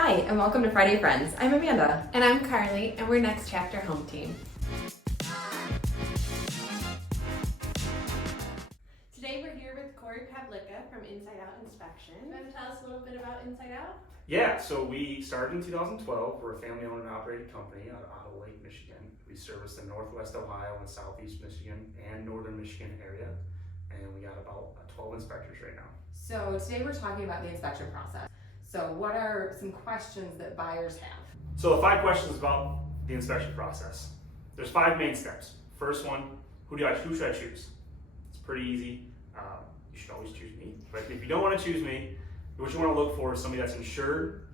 Hi, and welcome to Friday Friends. I'm Amanda. And I'm Carly, and we're Next Chapter Home Team. Today we're here with Korey Pavlika from InsideOut Inspections. You want to tell us a little bit about InsideOut? Yeah, so we started in 2012. We're a family-owned and operated company out of Ottawa Lake, Michigan. We service the Northwest Ohio and Southeast Michigan and Northern Michigan area, and we got about 12 inspectors right now. So today we're talking about the inspection process. So what are some questions that buyers have? So the 5 questions about the inspection process. There's 5 main steps. First one, who should I choose? It's pretty easy. You should always choose me. But if you don't want to choose me, what you want to look for is somebody that's insured,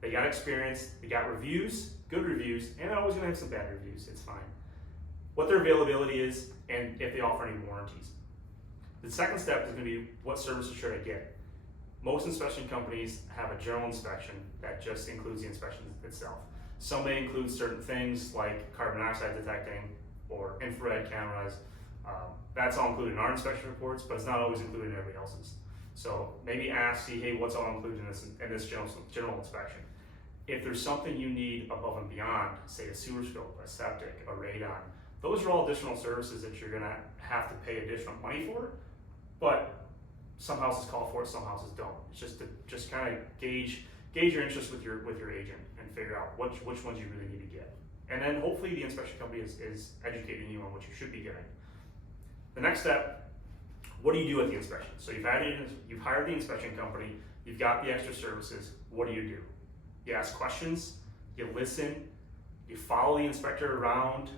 they got experience, they got reviews, good reviews, and they're always going to have some bad reviews. It's fine. What their availability is, and if they offer any warranties. The second step is going to be what services should I get? Most inspection companies have a general inspection that just includes the inspection itself. Some may include certain things like carbon dioxide detecting or infrared cameras. That's all included in our inspection reports, but it's not always included in everybody else's. So maybe ask, see, hey, what's all included in this general inspection? If there's something you need above and beyond, say a sewer scope, a septic, a radon, those are all additional services that you're gonna have to pay additional money for, but some houses call for it, some houses don't. It's just to kind of gauge your interest with your agent and figure out which ones you really need to get. And then hopefully the inspection company is educating you on what you should be getting. The next step, what do you do at the inspection? So you've hired the inspection company, you've got the extra services, what do? You ask questions, you listen, you follow the inspector around,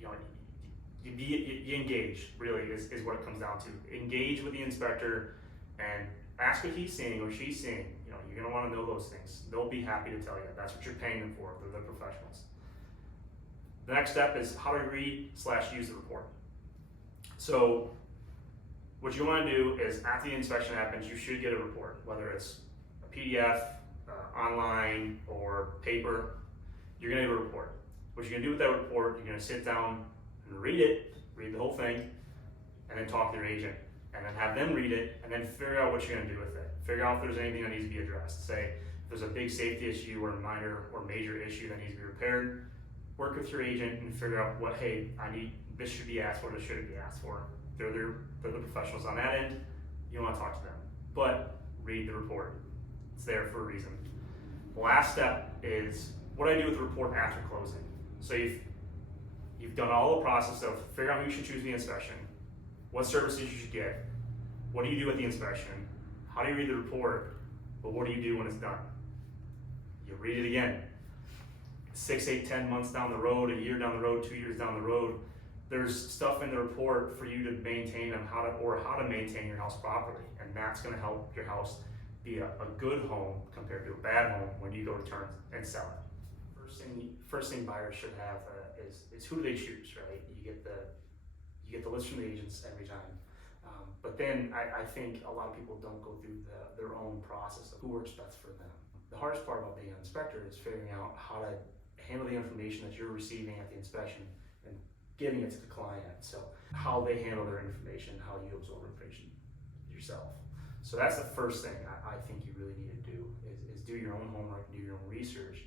you engage, really, is what it comes down to. Engage with the inspector and ask what he's seeing or she's seeing. You're gonna wanna know those things. They'll be happy to tell you. That's what you're paying them for. They're the professionals. The next step is how to read/use the report. So what you wanna do is after the inspection happens, you should get a report, whether it's a PDF, online, or paper. You're gonna get a report. What you're gonna do with that report, you're gonna sit down and read the whole thing, and then talk to your agent, and then have them read it, and then figure out what you're gonna do with it. Figure out if there's anything that needs to be addressed. Say, if there's a big safety issue or a minor or major issue that needs to be repaired, work with your agent and figure out this should be asked for, this shouldn't be asked for. They're the professionals on that end. You wanna talk to them, but read the report. It's there for a reason. The last step is what I do with the report after closing. So you've done all the process of figure out who you should choose the inspection, what services you should get, what do you do at the inspection, how do you read the report, but what do you do when it's done? You read it again. 6, 8, 10 months down the road, a year down the road, 2 years down the road, there's stuff in the report for you to maintain on how to maintain your house properly, and that's going to help your house be a good home compared to a bad home when you go to turn and sell it. First thing buyers should have is who do they choose, right? You get the list from the agents every time, but then I think a lot of people don't go through their own process of who works best for them. The hardest part about being an inspector is figuring out how to handle the information that you're receiving at the inspection and giving it to the client. So how they handle their information, how you absorb information yourself. So that's the first thing I think you really need to do is do your own homework, do your own research,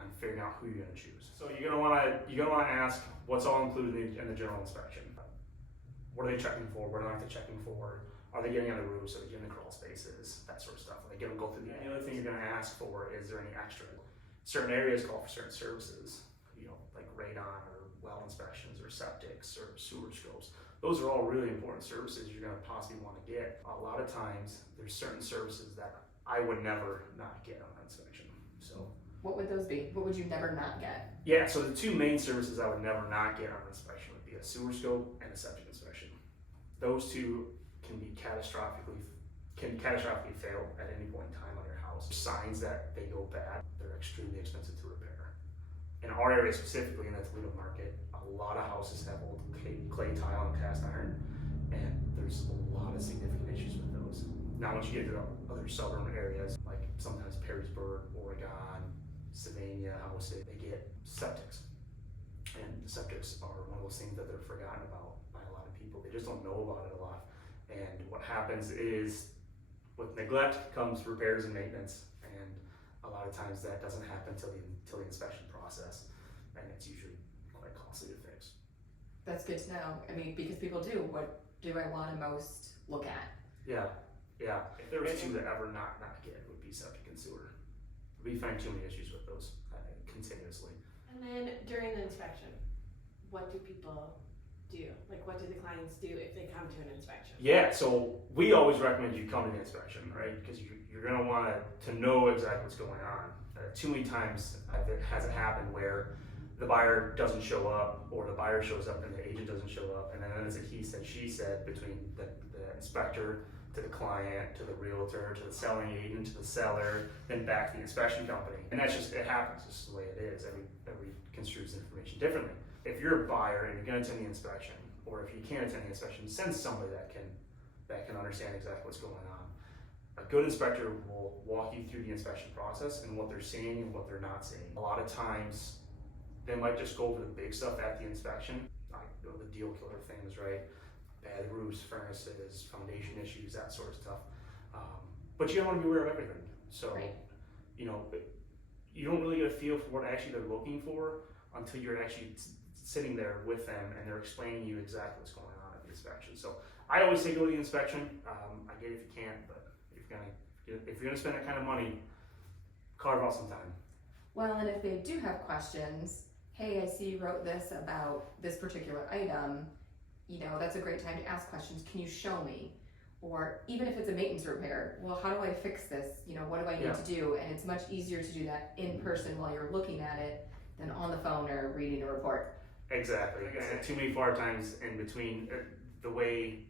and figuring out who you're going to choose. So you're going to want to ask what's all included in the general inspection. What are they checking for? What are they checking for? Are they getting on the roofs? Are they getting the crawl spaces? That sort of stuff. Are they going to go through the other thing you're going to ask for is there any extra? Certain areas call for certain services, like radon or well inspections or septics or sewer scopes. Those are all really important services you're going to possibly want to get. A lot of times, there's certain services that I would never not get on an inspection. So, What would those be? What would you never not get? Yeah, so the 2 main services I would never not get on an inspection would be a sewer scope and a septic inspection. Those 2 can catastrophically fail at any point in time on your house. Signs that they go bad, they're extremely expensive to repair. In our area specifically, in the Toledo market, a lot of houses have old clay tile and cast iron, and there's a lot of significant issues with those. Now, once you get to other suburban areas, like sometimes Perrysburg, Oregon, Sylvania houses, they get septics. And the septics are one of those things that they're forgotten about by a lot of people. They just don't know about it a lot. And what happens is, with neglect comes repairs and maintenance, and a lot of times that doesn't happen till the inspection process, and it's usually quite costly to fix. That's good to know. I mean, because people do, what do I want to most look at? Yeah. If there was two that ever not get, it would be septic and sewer. We find too many issues with those continuously. And then during the inspection, what do people do? Like, what do the clients do if they come to an inspection? Yeah, so we always recommend you come to the inspection, right? Because you're going to want to know exactly what's going on. Too many times has it happened where the buyer doesn't show up, or the buyer shows up and the agent doesn't show up, and then it's a he said, she said between the inspector to the client, to the realtor, to the selling agent, to the seller, then back to the inspection company. And that's just, it happens, it's just the way it is. Every construes information differently. If you're a buyer and you're gonna attend the inspection, or if you can't attend the inspection, send somebody that can understand exactly what's going on. A good inspector will walk you through the inspection process and what they're seeing and what they're not seeing. A lot of times, they might just go over the big stuff at the inspection, like the deal killer things, right? Bad roofs, furnaces, foundation issues, that sort of stuff. But you don't want to be aware of everything. So, Right. you know, you don't really get a feel for what actually they're looking for until you're actually sitting there with them and they're explaining to you exactly what's going on at the inspection. So I always say go to the inspection. I get it if you can't, but if you're gonna spend that kind of money, carve out some time. Well, and if they do have questions, hey, I see you wrote this about this particular item, you know, that's a great time to ask questions. Can you show me? Or even if it's a maintenance repair, well, how do I fix this? You know, what do I need to do? And it's much easier to do that in person while you're looking at it than on the phone or reading a report. Exactly. And too many far times in between the way,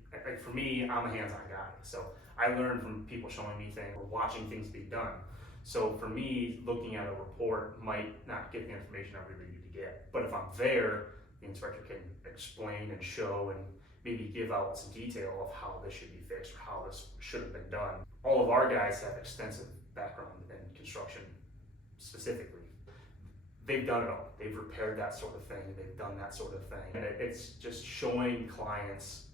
for me, I'm a hands-on guy. So I learn from people showing me things or watching things be done. So for me, looking at a report might not get the information I really need to get. But if I'm there, the inspector can explain and show and maybe give out some detail of how this should be fixed or how this should have been done. All of our guys have extensive background in construction specifically. They've done it all. They've repaired that sort of thing. They've done that sort of thing. And it's just showing clients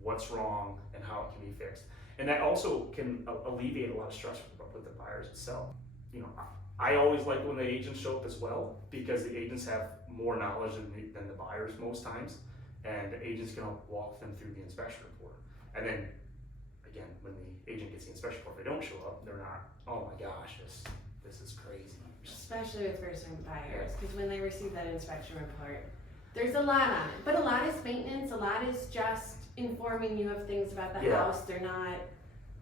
what's wrong and how it can be fixed. And that also can alleviate a lot of stress with the buyers itself. You know, I always like when the agents show up as well, because the agents have more knowledge than the buyers most times, and the agents can walk them through the inspection report. And then, again, when the agent gets the inspection report, if they don't show up, they're not, oh my gosh, this is crazy. Especially with first-time buyers, because when they receive that inspection report, there's a lot on it. But a lot is maintenance, a lot is just informing you of things about the house. They're not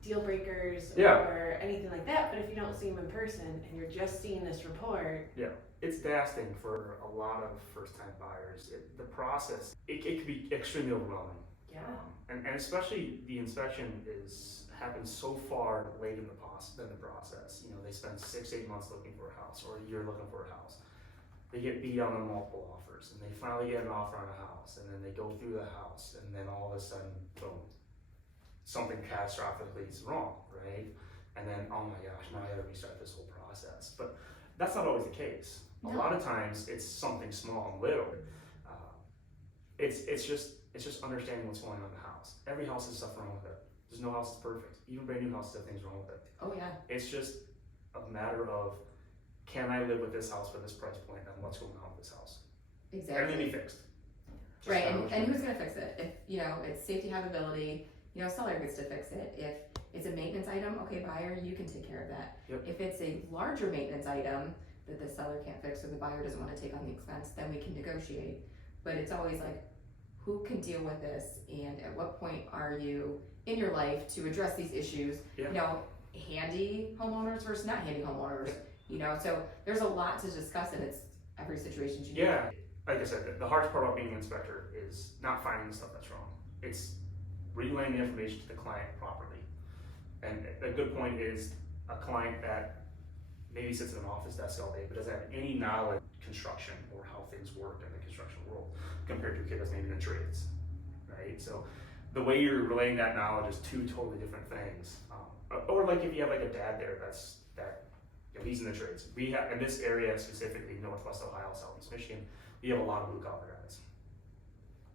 deal breakers or anything like that. But if you don't see them in person and you're just seeing this report, it's tasking for a lot of first-time buyers. The process, it can be extremely overwhelming. And especially the inspection happens so far late in the process. You know, they spend 6-8 months looking for a house, or a year looking for a house. They get beat on multiple offers, and they finally get an offer on a house, and then they go through the house, and then all of a sudden, boom, something catastrophically is wrong, right? And then, oh my gosh, now I gotta restart this whole process. But that's not always the case. A lot of times, it's something small and little. It's just understanding what's going on in the house. Every house has stuff wrong with it. There's no house that's perfect. Even brand new houses have things wrong with it. Oh yeah. It's just a matter of, can I live with this house for this price point, and what's going on with this house? Exactly. Everything be fixed. Right, and who's gonna fix it? If, you know, it's safety habitability, you know, seller gets to fix it. If it's a maintenance item, okay, buyer, you can take care of that. If it's a larger maintenance item that the seller can't fix or the buyer doesn't wanna take on the expense, then we can negotiate. But it's always like, who can deal with this, and at what point are you in your life to address these issues? You know, handy homeowners versus not handy homeowners. You know, so there's a lot to discuss, and it's every situation's unique. Like I said, the hardest part about being an inspector is not finding the stuff that's wrong. It's relaying the information to the client properly. And a good point is a client that maybe sits in an office desk all day but doesn't have any knowledge of construction or how things work in the construction world compared to a kid that's maybe in the trades, right? So the way you're relaying that knowledge is two totally different things. Or like if you have like a dad there he's in the trades. We have, in this area specifically, Northwest Ohio, Southeast Michigan, we have a lot of blue collar guys.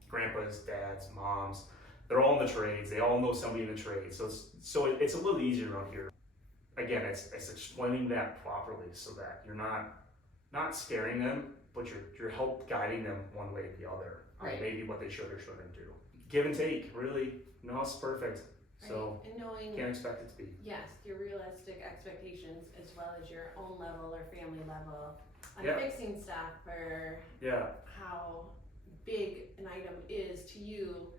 Grandpas, dads, moms, they're all in the trades. They all know somebody in the trades. So it's a little easier around here. again, it's explaining that properly so that you're not scaring them, but you're help guiding them one way or the other on maybe what they should or shouldn't do. Give and take, really. No, it's perfect. So and knowing, can't expect it to be. yes, your realistic expectations as well as your own level or family level on Yeah. fixing stuff or Yeah. how big an item is to you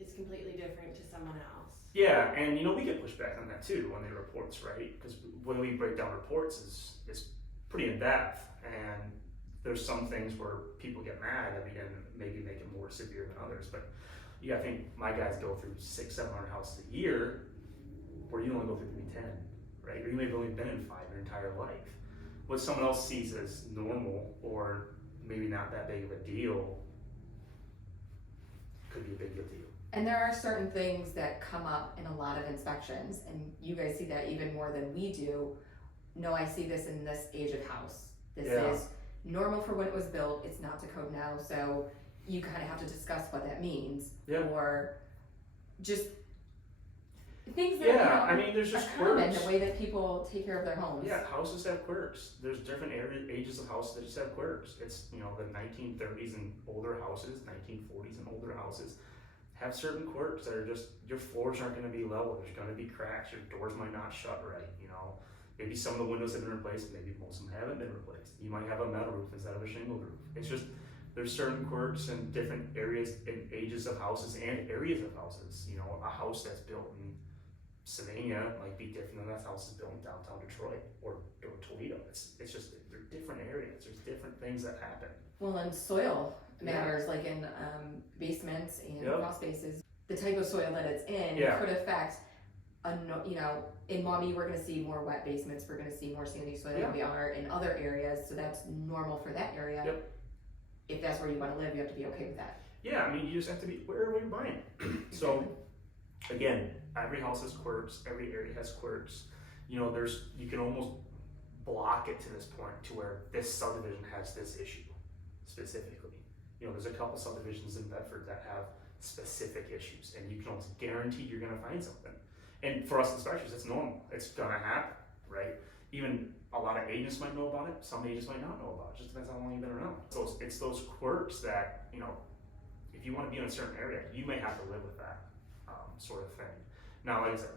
is completely different to someone else. Yeah, and we get pushback on that too on the reports, right? Because when we break down reports, is pretty in depth, and there's some things where people get mad and maybe make it more severe than others. But you gotta think, my guys go through 600-700 houses a year, where you only go through maybe 10, right? Or you may have only been in 5 your entire life. What someone else sees as normal or maybe not that big of a deal could be a big deal. And there are certain things that come up in a lot of inspections, and you guys see that even more than we do. No, I see this in this age of house. This is normal for when it was built. It's not to code now, so you kind of have to discuss what that means, or just things that I mean, there's just are common, quirks. the way that people take care of their homes. Yeah, houses have quirks. There's different ages of houses that just have quirks. It's the 1930s and older houses, 1940s and older houses have certain quirks that are just, your floors aren't going to be level. There's going to be cracks. Your doors might not shut right. Maybe some of the windows have been replaced. Maybe most of them haven't been replaced. You might have a metal roof instead of a shingle roof. It's just, there's certain quirks in different areas and ages of houses and areas of houses. A house that's built in Savannah might be different than that house is built in downtown Detroit or Toledo. It's just, they're different areas. There's different things that happen. Well, and soil matters, like in basements and crawl spaces. The type of soil that it's in could affect, in Maumee we're going to see more wet basements, we're going to see more sandy soil than we are in other areas, so that's normal for that area. Yep. If that's where you want to live, you have to be okay with that. Yeah, I mean, you just have to be aware of what you're buying. So, again, every house has quirks, every area has quirks. You can almost block it to this point to where this subdivision has this issue specifically. There's a couple subdivisions in Bedford that have specific issues, and you can almost guarantee you're gonna find something. And for us inspectors, it's normal. It's gonna happen, right? Even a lot of agents might know about it. Some agents might not know about it. It just depends how long you've been around. So it's those quirks that, if you want to be in a certain area, you may have to live with that sort of thing. Now, like I said,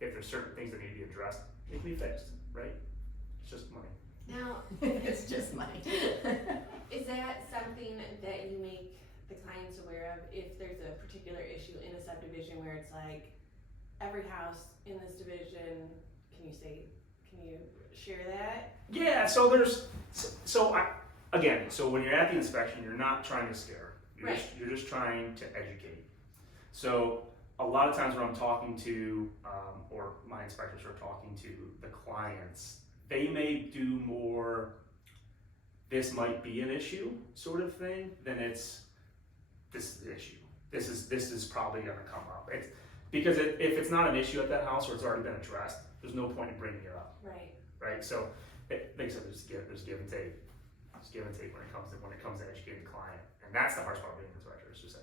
if there's certain things that need to be addressed, it can be fixed, right? It's just money. Now, it's just money. is that something that you make the clients aware of if there's a particular issue in a subdivision where it's like every house in this division, can you share that? Yeah, so when you're at the inspection, you're not trying to scare. You're just trying to educate. So a lot of times when I'm talking to, or my inspectors are talking to the clients, they may do more, this might be an issue sort of thing, than it's, this is the issue. This is probably gonna come up. Because if it's not an issue at that house or it's already been addressed, there's no point in bringing it up. Right? So, like I said, there's give and take. There's give and take when it comes to educating the client. And that's the hardest part of being an inspector, is just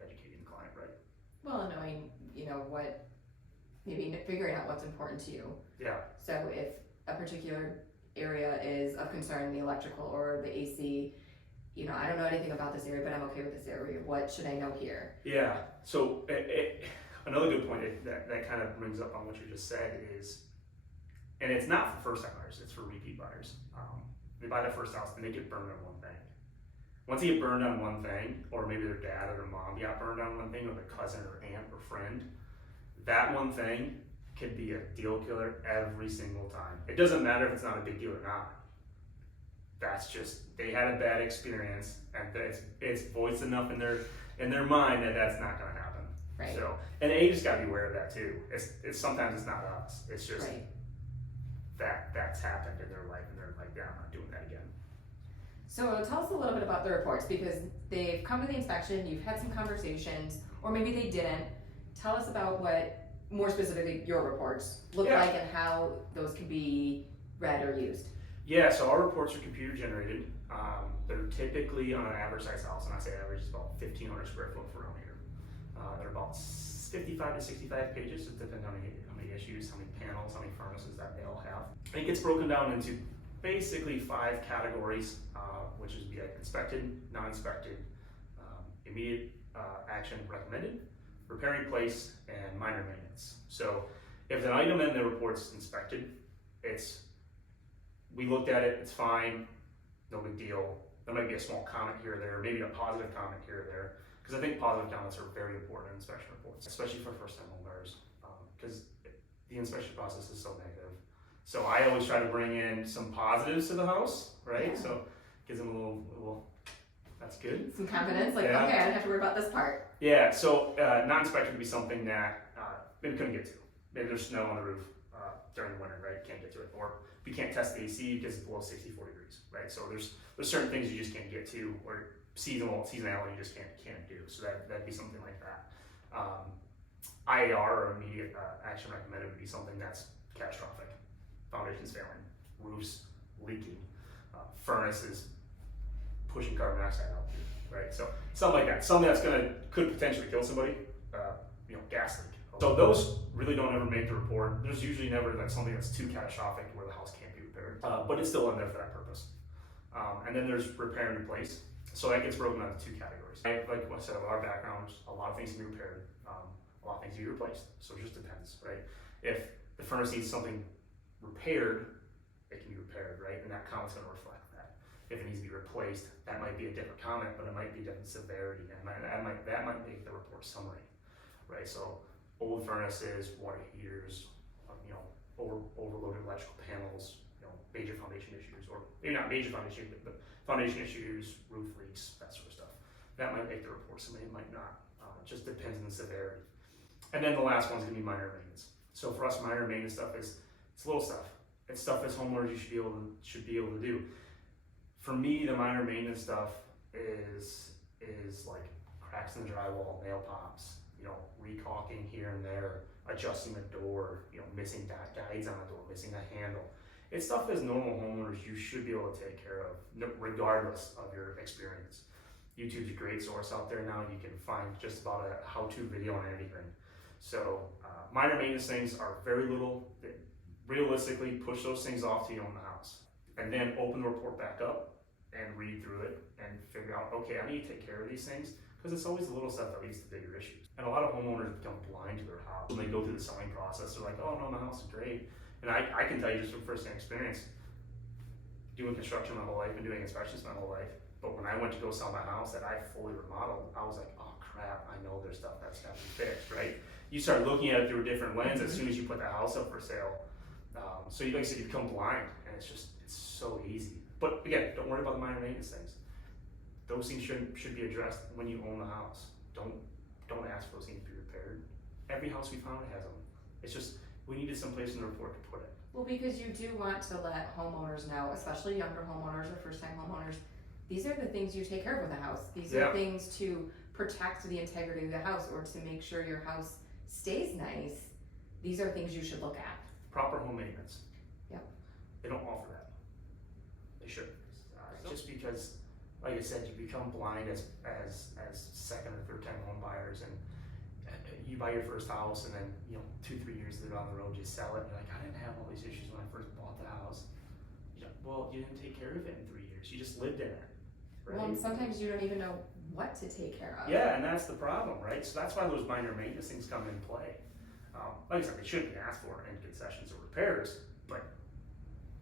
educating the client, right? Well, knowing, maybe figuring out what's important to you. Yeah. So if a particular area is of concern, the electrical or the AC, I don't know anything about this area, but I'm okay with this area. What should I know here? Yeah. So another good point that kind of brings up on what you just said is, and it's not for first time buyers, it's for repeat buyers. They buy their first house and they get burned on one thing. Once they get burned on one thing, or maybe their dad or their mom got burned on one thing, or their cousin or aunt or friend, that one thing can be a deal killer every single time. It doesn't matter if it's not a big deal or not. That's just, they had a bad experience, and it's voiced enough in their mind that that's not going to happen. Right. So, and they just got to be aware of that too. It's sometimes it's not us. It's just that's happened in their life, and they're like, yeah, I'm not doing that again. So tell us a little bit about the reports, because they've come to the inspection, you've had some conversations, or maybe they didn't. Tell us about what, more specifically, your reports look like and how those can be read or used. Yeah, so our reports are computer generated. They're typically on an average size house, and I say average is about 1,500 square foot around here. They're about 55 to 65 pages, it depends on how many issues, how many panels, how many furnaces that they all have. It gets broken down into basically 5 categories, which is be like inspected, non-inspected, immediate action recommended, repair and replace, and minor maintenance. So if an item in the report's inspected, we looked at it, it's fine, no big deal. There might be a small comment here or there, maybe a positive comment here or there, because I think positive comments are very important in inspection reports, especially for first-time home buyers, because the inspection process is so negative. So I always try to bring in some positives to the house, right? Yeah. So gives them a little, that's good. Some confidence, like, Yeah. okay, I don't have to worry about this part. Yeah, so non-inspected would be something that maybe couldn't get to. Maybe there's snow on the roof during the winter, right? Can't get to it. Or we can't test the AC because it's below 64 degrees, right? So there's certain things you just can't get to, or seasonality you just can't do. So that'd be something like that. IAR, or immediate action recommended, would be something that's catastrophic. Foundations failing, roofs leaking, furnaces pushing carbon dioxide out, right? So something like that, something that's could potentially kill somebody, gas leak. So those really don't ever make the report. There's usually never something that's too catastrophic where the house can't be repaired, but it's still in there for that purpose. And then there's repair and replace. So that gets broken down into 2 categories. Like I said, with our background, a lot of things can be repaired, a lot of things can be replaced. So it just depends, right? If the furnace needs something repaired, it can be repaired, right? And that comment's going to reflect that. If it needs to be replaced, that might be a different comment, but it might be a different severity, and that might make the report summary, right? So old furnaces, water heaters, overloaded electrical panels, major foundation issues, or maybe not major foundation, but foundation issues, roof leaks, that sort of stuff. That might make the report summary, it might not. It just depends on the severity. And then the last one's going to be minor maintenance. So for us, minor maintenance stuff it's little stuff. It's stuff as homeowners you should be able to do. For me, the minor maintenance stuff is like cracks in the drywall, nail pops, recaulking here and there, adjusting a door, missing guides on a door, missing a handle. It's stuff as normal homeowners you should be able to take care of, regardless of your experience. YouTube's a great source out there now. You can find just about a how-to video on anything. So minor maintenance things are very little. Realistically, push those things off till you own the house, and then open the report back up and read through it and figure out, okay, I need to take care of these things, because it's always the little stuff that leads to bigger issues. And a lot of homeowners become blind to their house when they go through the selling process. They're like, oh no, my house is great. And I can tell you just from first-hand experience, doing construction my whole life and doing inspections my whole life, but when I went to go sell my house that I fully remodeled, I was like, oh crap, I know there's stuff that's got to be fixed, right? You start looking at it through a different lens as soon as you put the house up for sale. So like I said, you become blind, and it's so easy. But again, don't worry about the minor maintenance things. Those things should be addressed when you own the house. Don't ask for those things to be repaired. Every house we found has them. It's just, we needed some place in the report to put it. Well, because you do want to let homeowners know, especially younger homeowners or first-time homeowners, these are the things you take care of with a house. These are things to protect the integrity of the house, or to make sure your house stays nice. These are things you should look at. Proper home maintenance. Yep. They don't offer that. They should. Just because, like I said, you become blind as second or third time home buyers, and you buy your first house, and then 2-3 years down the road you sell it, and you're like, I didn't have all these issues when I first bought the house. Well, you didn't take care of it in 3 years. You just lived in it. Right? Well, and sometimes you don't even know what to take care of. Yeah, and that's the problem, right? So that's why those minor maintenance things come into play. Like I said, they shouldn't be asked for in concessions or repairs, but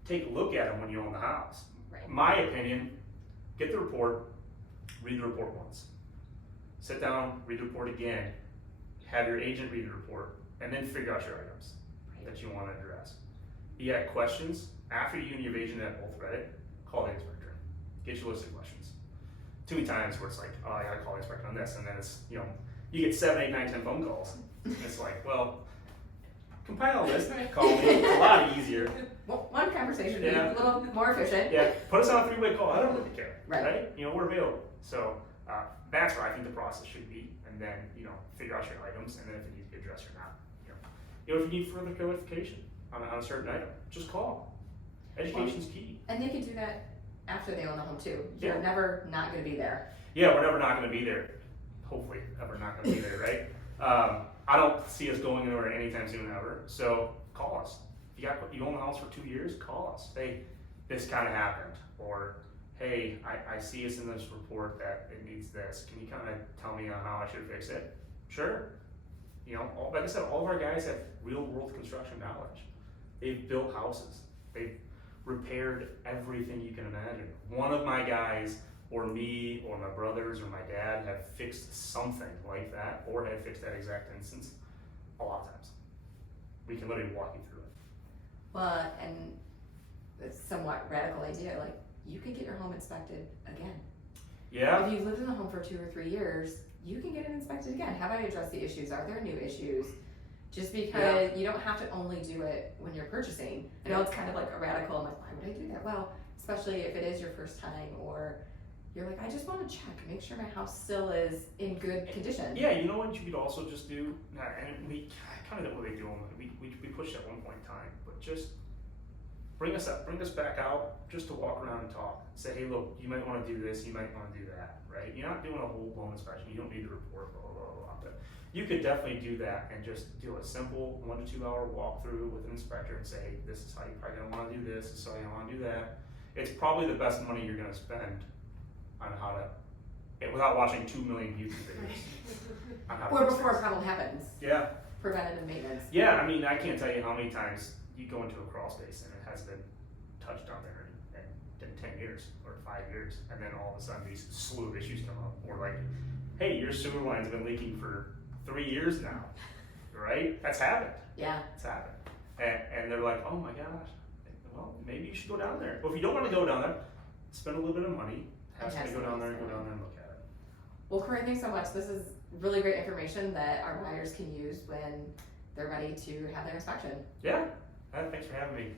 take a look at them when you own the house. Right. My opinion, get the report, read the report once. Sit down, read the report again, have your agent read the report, and then figure out your items that you want to address. You got questions, after you and your agent have both read it, call the inspector. Get your list of questions. Too many times where it's like, oh, I gotta call the inspector on this, and then it's, you get 7, 8, 9, 10 phone calls. And it's like, well, compile a list, call me, it's a lot easier. Well, one conversation, a little more efficient. Yeah, put us on a 3-way call, I don't really care, Right. We're available. So that's where I think the process should be, and then, figure out your items, and then if it needs to be addressed or not. If you need further clarification on a certain item, just call. Education's key. And they can do that after they own the home too. You're never not going to be there. Yeah, we're never not going to be there. Hopefully, ever not going to be there, right? I don't see us going anywhere anytime soon, ever. So call us. If you own the house for 2 years, call us. Hey, this kind of happened, or hey, I see it's in this report that it needs this. Can you kind of tell me on how I should fix it? Sure. Like I said, all of our guys have real world construction knowledge. They've built houses. They've repaired everything you can imagine. One of my guys, or me, or my brothers, or my dad have fixed something like that, or have fixed that exact instance a lot of times. We can literally walk you through it. Well, and it's a somewhat radical idea, like, you can get your home inspected again. Yeah. If you've lived in the home for 2 or 3 years, you can get it inspected again. Have I addressed the issues? Are there new issues? Just because you don't have to only do it when you're purchasing. I know it's kind of like a radical, I'm like, why would I do that? Well, especially if it is your first time, or you're like, I just want to check, make sure my house still is in good condition. Yeah, you know what you could also just do, and we kind of know what they do, we pushed at one point in time, but just bring us back out just to walk around and talk. Say, hey, look, you might want to do this, you might want to do that, right? You're not doing a whole blown inspection, you don't need to report, blah, blah, blah, blah. But you could definitely do that and just do a simple 1 to 2 hour walkthrough with an inspector and say, hey, this is how you're probably going to want to do this, this is how you want to do that. It's probably the best money you're going to spend on how to, without watching 2 million YouTube videos. On how to Or fix before a things. problem happens. Yeah. Preventative maintenance. Yeah, I mean, I can't tell you how many times you go into a crawl space and it hasn't been touched down there in 10 years or 5 years, and then all of a sudden these slew of issues come up. Or like, hey, your sewer line's been leaking for 3 years now, right? That's happened. Yeah. It's happened. And they're like, oh my gosh, well, maybe you should go down there. Well, if you don't want to go down there, spend a little bit of money, have somebody go down there and look at it. Well, Korey, thanks so much. This is really great information that our buyers can use when they're ready to have their inspection. Yeah, thanks for having me.